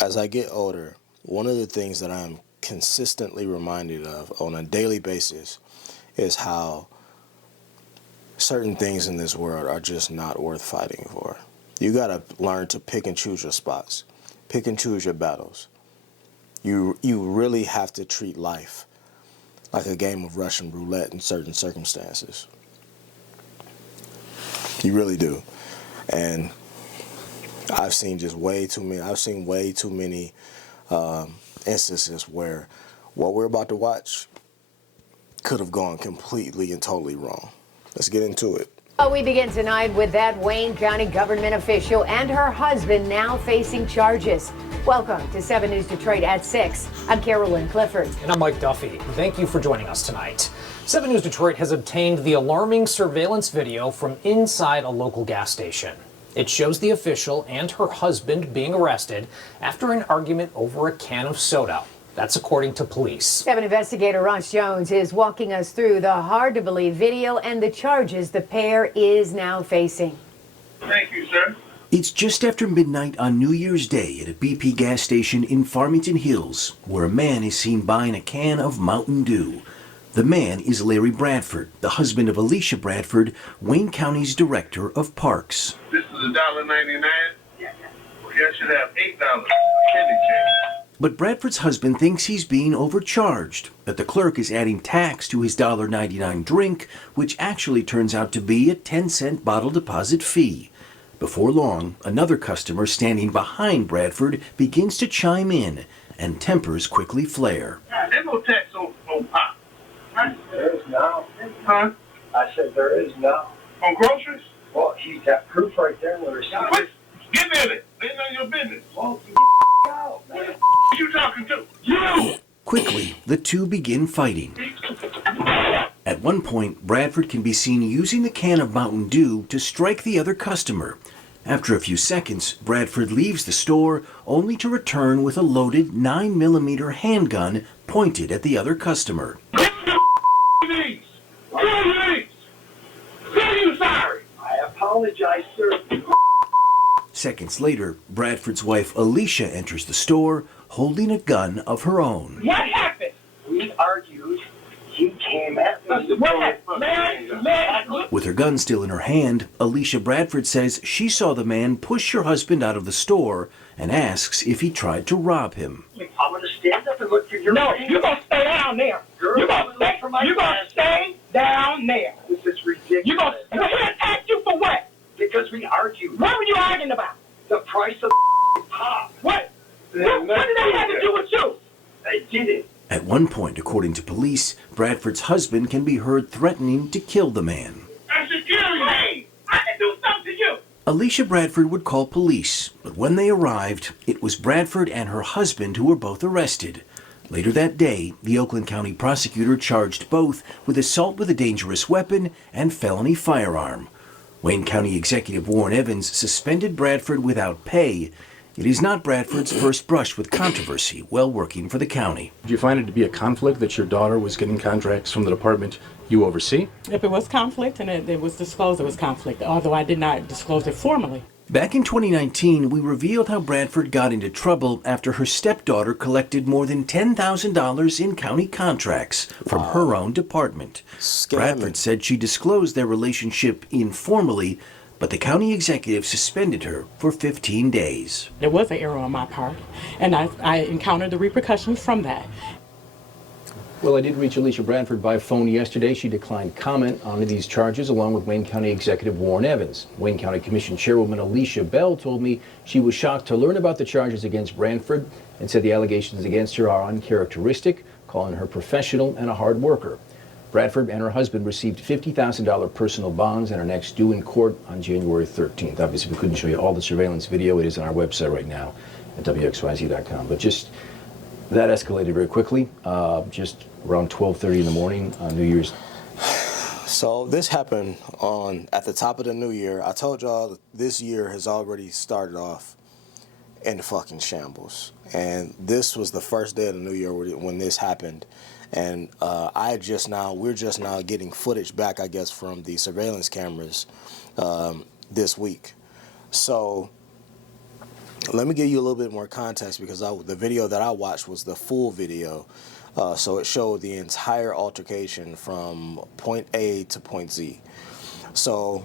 As I get older, one of the things that I'm consistently reminded of on a daily basis is how certain things in this world are just not worth fighting for. You gotta learn to pick and choose your spots, pick and choose your battles. You really have to treat life like a game of Russian roulette in certain circumstances. You really do. And I've seen way too many instances where what we're about to watch could have gone completely and totally wrong. Let's get into it. Well, we begin tonight with that Wayne County government official and her husband now facing charges. Welcome to 7 News Detroit at 6. I'm Carolyn Clifford. And I'm Mike Duffy. Thank you for joining us tonight. 7 News Detroit has obtained the alarming surveillance video from inside a local gas station. It shows the official and her husband being arrested after an argument over a can of soda. That's according to police. 7 investigator Ross Jones is walking us through the hard-to-believe video and the charges the pair is now facing. Thank you, sir. It's just after midnight on New Year's Day at a BP gas station in Farmington Hills, where a man is seen buying a can of Mountain Dew. The man is Larry Bradford, the husband of Alicia Bradford, Wayne County's Director of Parks. This is $1.99. Yeah. Well, you should have $8 candy change. But Bradford's husband thinks he's being overcharged, that the clerk is adding tax to his $1.99 drink, which actually turns out to be a 10-cent bottle deposit fee. Before long, another customer standing behind Bradford begins to chime in, and tempers quickly flare. There's no tax on pop. Huh? There is now. Huh? I said there is now. On groceries? Well, he's got proof right there in the receipt. Quit. Get in it. Ain't none of your business. Well, out, Who man. the you talking to? You! Quickly, the two begin fighting. At one point, Bradford can be seen using the can of Mountain Dew to strike the other customer. After a few seconds, Bradford leaves the store only to return with a loaded 9mm handgun pointed at the other customer. Give me these. Give me these. Say you sorry. I apologize, sir. Seconds later, Bradford's wife Alicia enters the store holding a gun of her own. What happened? We argued. He came at me. What happened? With her gun still in her hand, Alicia Bradford says she saw the man push her husband out of the store and asks if he tried to rob him. I'm going to stand up and look for your No, man. you're going to stay down there. Girl, You're going to stay down there. This is ridiculous. You're going to ask you for what? Because we argued. What were you arguing about? The price of pop. What? What did that have to do with you? They did it. At one point, according to police, Bradford's husband can be heard threatening to kill the man. I should kill you. Hey, I can do something to you. Alicia Bradford would call police, but when they arrived, it was Bradford and her husband who were both arrested. Later that day, the Oakland County prosecutor charged both with assault with a dangerous weapon and felony firearm. Wayne County Executive Warren Evans suspended Bradford without pay. It is not Bradford's first brush with controversy while working for the county. Do you find it to be a conflict that your daughter was getting contracts from the department you oversee? If it was conflict and it was disclosed, it was conflict, although I did not disclose it formally. Back in 2019, we revealed how Bradford got into trouble after her stepdaughter collected more than $10,000 in county contracts from her own department. Bradford said she disclosed their relationship informally, but the county executive suspended her for 15 days. There was an error on my part, and I encountered the repercussions from that. Well, I did reach Alicia Bradford by phone yesterday. She declined comment on these charges, along with Wayne County Executive Warren Evans. Wayne County Commission Chairwoman Alicia Bell told me she was shocked to learn about the charges against Bradford and said the allegations against her are uncharacteristic, calling her professional and a hard worker. Bradford and her husband received $50,000 personal bonds and are next due in court on January 13th. Obviously, we couldn't show you all the surveillance video. It is on our website right now at WXYZ.com. But just that escalated very quickly, just around 12:30 in the morning on New Year's. So this happened at the top of the new year. I told y'all that this year has already started off in fucking shambles. And this was the first day of the new year when this happened. And we're just now getting footage back, I guess, from the surveillance cameras this week. So Let me give you a little bit more context because the video that I watched was the full video. So it showed the entire altercation from point A to point Z. So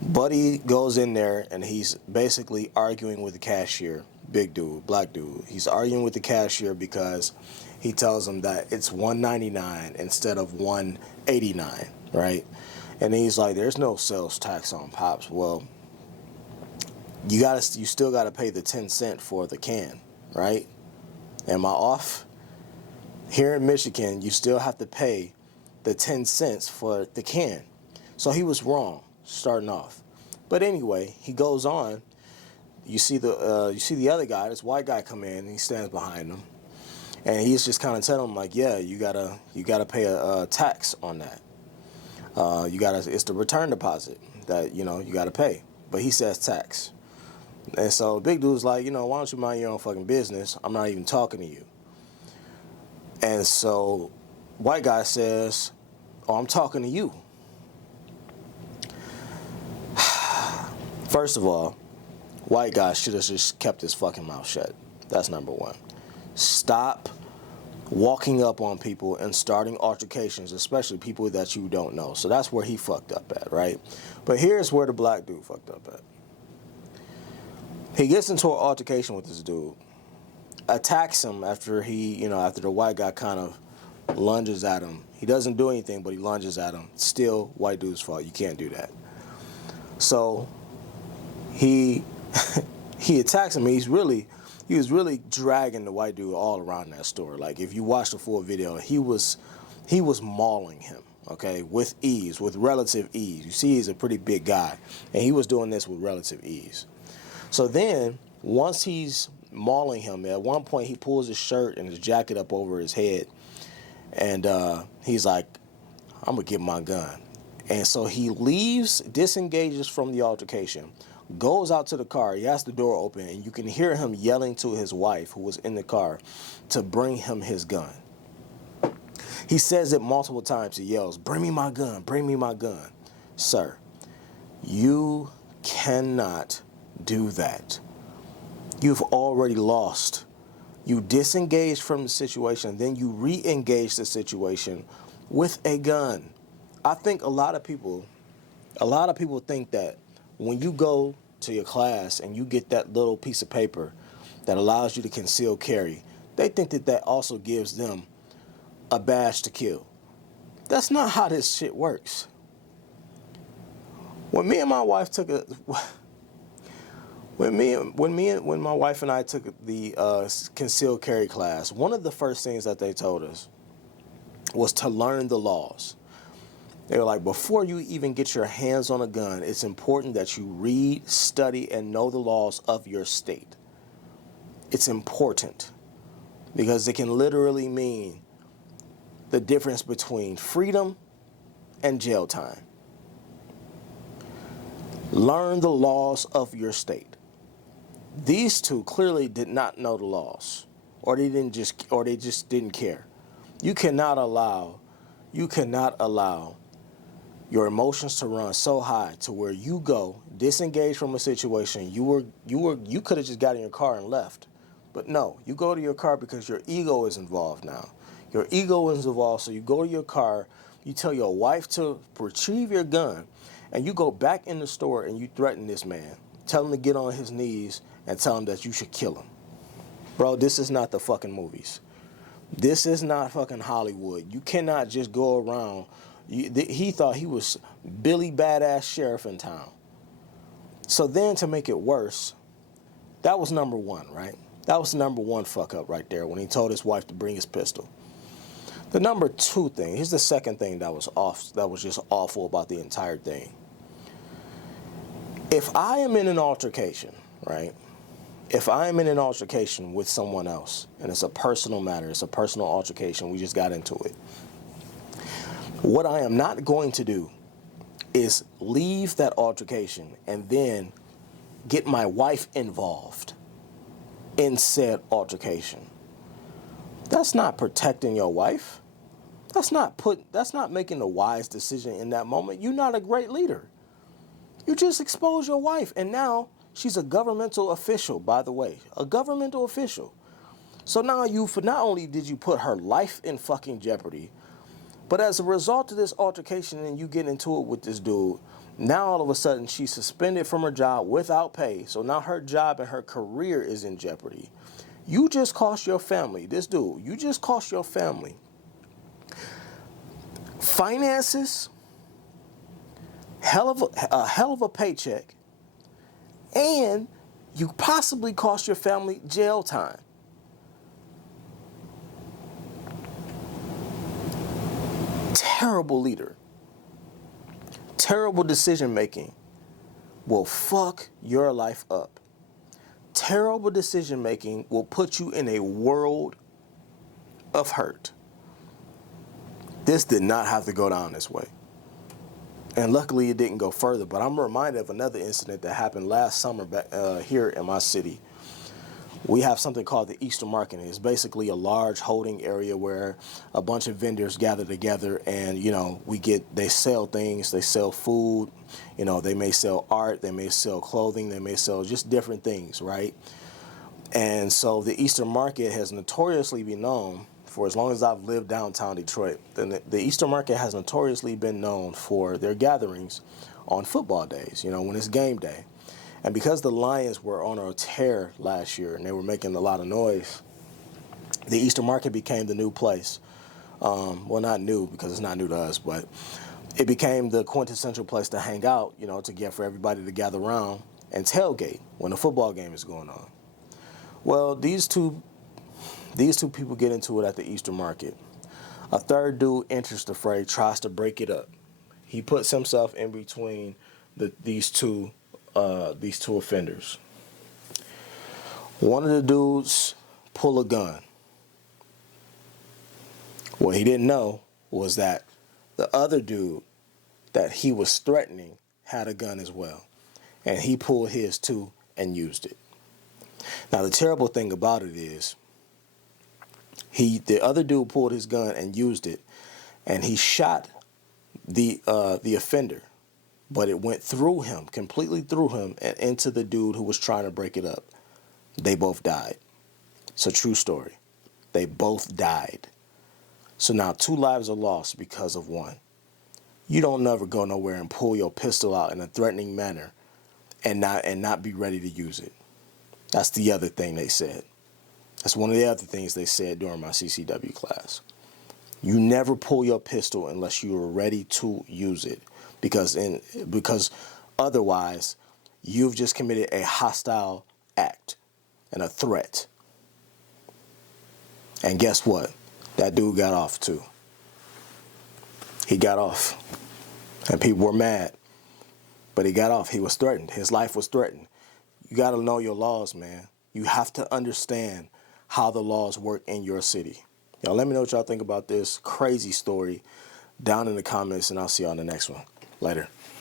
Buddy goes in there and he's basically arguing with the cashier, big dude, black dude. He's arguing with the cashier because he tells him that it's $1.99 instead of $1.89, right? And he's like, "There's no sales tax on Pops." Well, you still gotta pay the 10 cent for the can, right? Am I off? Here in Michigan, you still have to pay the 10 cents for the can. So he was wrong starting off. But anyway, he goes on. You see the other guy, this white guy, come in and he stands behind him. And he's just kind of telling him like, "Yeah, you gotta pay a tax on that. It's the return deposit that, you gotta pay." But he says tax. And so big dude's like, "Why don't you mind your own fucking business? I'm not even talking to you." And so white guy says, "Oh, I'm talking to you." First of all, white guy should have just kept his fucking mouth shut. That's number one. Stop walking up on people and starting altercations, especially people that you don't know. So that's where he fucked up at, right? But here's where the black dude fucked up at. He gets into an altercation with this dude, attacks him after after the white guy kind of lunges at him. He doesn't do anything, but he lunges at him. Still white dude's fault. You can't do that. So he attacks him. He was really dragging the white dude all around that store. Like if you watch the full video, he was mauling him, okay, with ease, with relative ease. You see he's a pretty big guy, and he was doing this with relative ease. So then, once he's mauling him, at one point he pulls his shirt and his jacket up over his head, and he's like, "I'm gonna get my gun." And so he leaves, disengages from the altercation, goes out to the car. He has the door open, and you can hear him yelling to his wife, who was in the car, to bring him his gun. He says it multiple times. He yells, "Bring me my gun, bring me my gun." Sir, you cannot do that. You've already lost. You disengage from the situation, then you re-engage the situation with a gun. I think a lot of people think that when you go to your class and you get that little piece of paper that allows you to conceal carry, they think that also gives them a badge to kill. That's not how this shit works. When my wife and I took the concealed carry class, one of the first things that they told us was to learn the laws. They were like, before you even get your hands on a gun, it's important that you read, study, and know the laws of your state. It's important because it can literally mean the difference between freedom and jail time. Learn the laws of your state. These two clearly did not know the laws, or they just didn't care. You cannot allow your emotions to run so high to where you go disengage from a situation. You could have just got in your car and left, but no, you go to your car because your ego is involved now. Your ego is involved, so you go to your car. You tell your wife to retrieve your gun, and you go back in the store and you threaten this man. Tell him to get on his knees and tell him that you should kill him. Bro, this is not the fucking movies. This is not fucking Hollywood. You cannot just go around. He thought he was Billy Badass Sheriff in town. So then to make it worse, that was number one, right? That was the number one fuck up right there when he told his wife to bring his pistol. The number two thing, here's the second thing that was just awful about the entire thing. If I am in an altercation, right? If I am in an altercation with someone else, and it's a personal matter, it's a personal altercation, we just got into it. What I am not going to do is leave that altercation and then get my wife involved in said altercation. That's not protecting your wife. That's not making a wise decision in that moment. You're not a great leader. You just expose your wife, and now She's a governmental official, by the way. A governmental official. So now not only did you put her life in fucking jeopardy, but as a result of this altercation and you get into it with this dude, now all of a sudden she's suspended from her job without pay. So now her job and her career is in jeopardy. You just cost your family, this dude, you just cost your family finances, a hell of a paycheck, and you possibly cost your family jail time. Terrible leader, terrible decision making will fuck your life up. Terrible decision making will put you in a world of hurt. This did not have to go down this way. And luckily it didn't go further, but I'm reminded of another incident that happened last summer back here in my city. We have something called the Easter Market. It's basically a large holding area where a bunch of vendors gather together and, they sell things, they sell food, they may sell art, they may sell clothing, they may sell just different things, right? And so the Easter Market has notoriously been known for as long as I've lived downtown Detroit. The Easter Market has notoriously been known for their gatherings on football days, when it's game day. And because the Lions were on a tear last year and they were making a lot of noise, the Easter Market became the new place. Well, not new because it's not new to us, but it became the quintessential place to hang out, for everybody to gather around and tailgate when a football game is going on. Well, these two people get into it at the Easter Market. A third dude enters the fray, tries to break it up. He puts himself in between these two offenders. One of the dudes pull a gun. What he didn't know was that the other dude that he was threatening had a gun as well. And he pulled his too and used it. Now the terrible thing about it is the other dude pulled his gun and used it, and he shot the offender, but it went through him, completely through him, and into the dude who was trying to break it up. They both died. It's a true story. They both died. So now 2 lives are lost because of one. You don't never go nowhere and pull your pistol out in a threatening manner and not be ready to use it. That's the other thing they said. That's one of the other things they said during my CCW class. You never pull your pistol unless you are ready to use it, because otherwise you've just committed a hostile act and a threat. And guess what? That dude got off too. He got off. And people were mad. But he got off. He was threatened. His life was threatened. You got to know your laws, man. You have to understand how the laws work in your city. Y'all let me know what y'all think about this crazy story down in the comments, and I'll see y'all on the next one. Later.